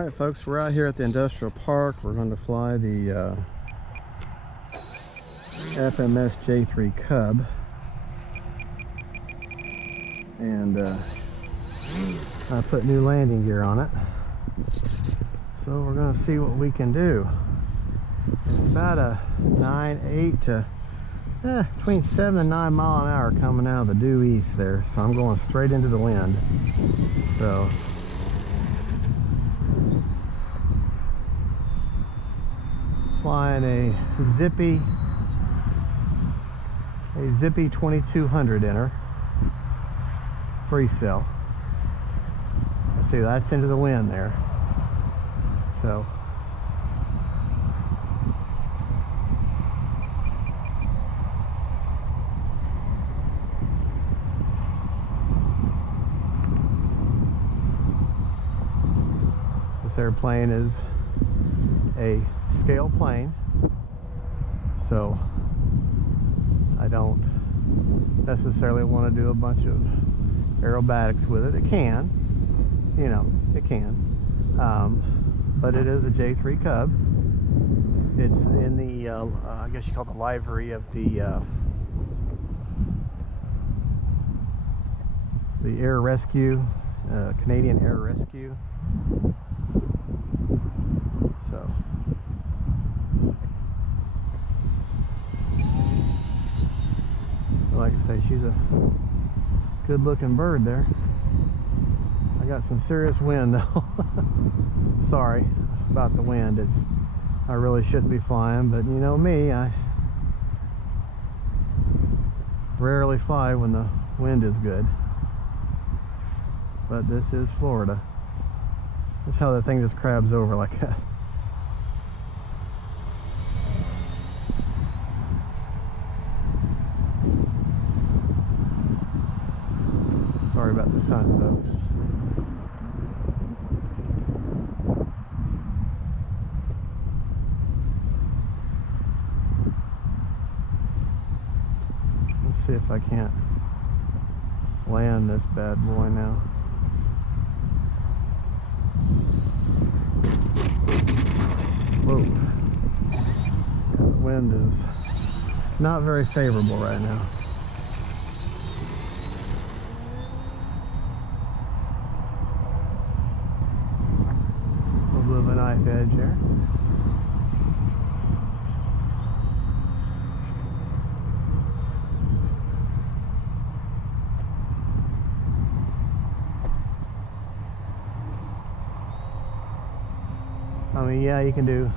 Alright folks, we're out here at the industrial park. We're going to fly the FMS J3 Cub. And I put new landing gear on it. So we're going to see what we can do. It's about a 9-8 to between 7 and 9 mile an hour coming out of the due east there. So I'm going straight into the wind. So flying a Zippy 2200 in her, 3-cell. See, that's into the wind there. So this airplane is a scale plane, so I don't necessarily want to do a bunch of aerobatics with it. It can, you know, it can, but it is a J3 Cub. It's in the I guess you call it the livery of the Air Rescue, Canadian Air Rescue. So like I say, she's a good looking bird there. I got some serious wind though. Sorry about the wind. I really shouldn't be flying, but you know me, I rarely fly when the wind is good. But this is Florida. That's how the thing just crabs over like that. Sorry about the sun, folks. Let's see if I can't land this bad boy now. Whoa. The wind is not very favorable right now. Of a knife edge there. I mean, yeah, you can do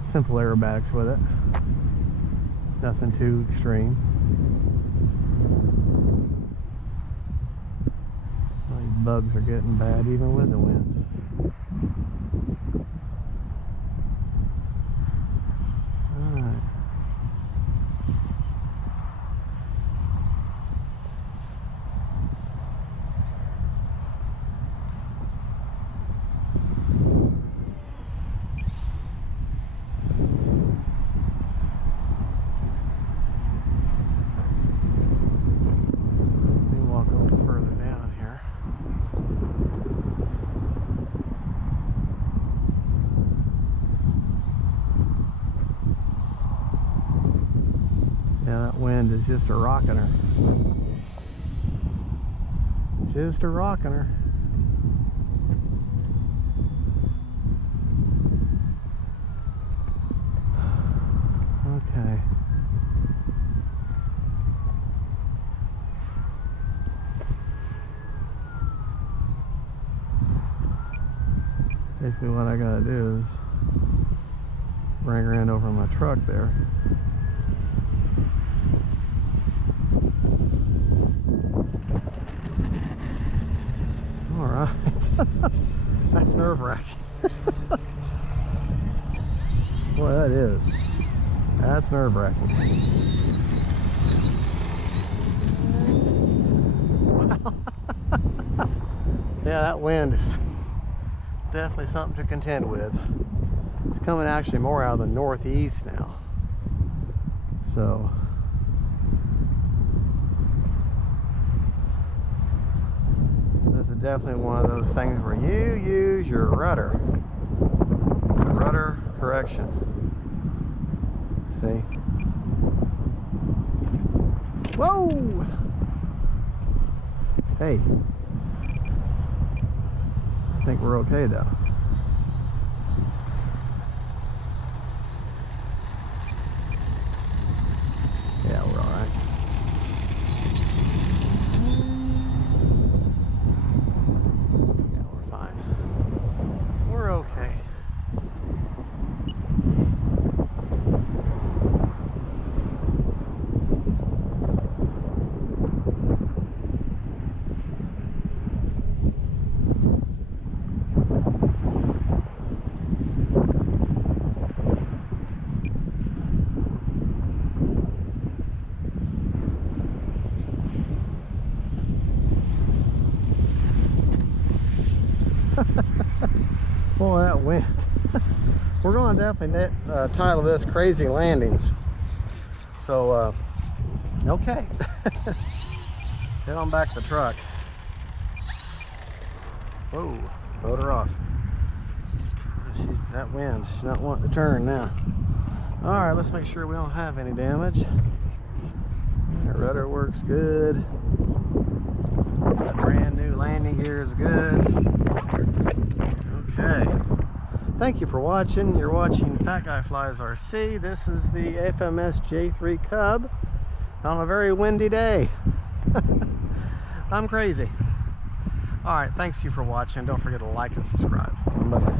simple aerobatics with it. Nothing too extreme. Well, these bugs are getting bad even with the wind. Yeah, that wind is just a rocking her. Just a rocking her. Okay. Basically what I gotta do is bring her in over my truck there. Alright. That's nerve-wracking. Boy, that is. That's nerve-wracking. Wow. Yeah, that wind is definitely something to contend with. It's coming actually more out of the northeast now. So definitely one of those things where you use your rudder correction. See? Whoa! Hey, I think we're okay though. Yeah, we're all right. Yeah, we're fine. We're okay. Boy, that wind. We're going to definitely title this Crazy Landings. So, okay. Head on back to the truck. Whoa, motor off. That wind, she's not wanting to turn now. All right, let's make sure we don't have any damage. The rudder works good. The brand new landing gear is good. Okay. Thank you for watching. You're watching Fat Guy Flies RC. This is the FMS J3 Cub on a very windy day. I'm crazy. All right, thanks you for watching. Don't forget to like and subscribe. Bye-bye.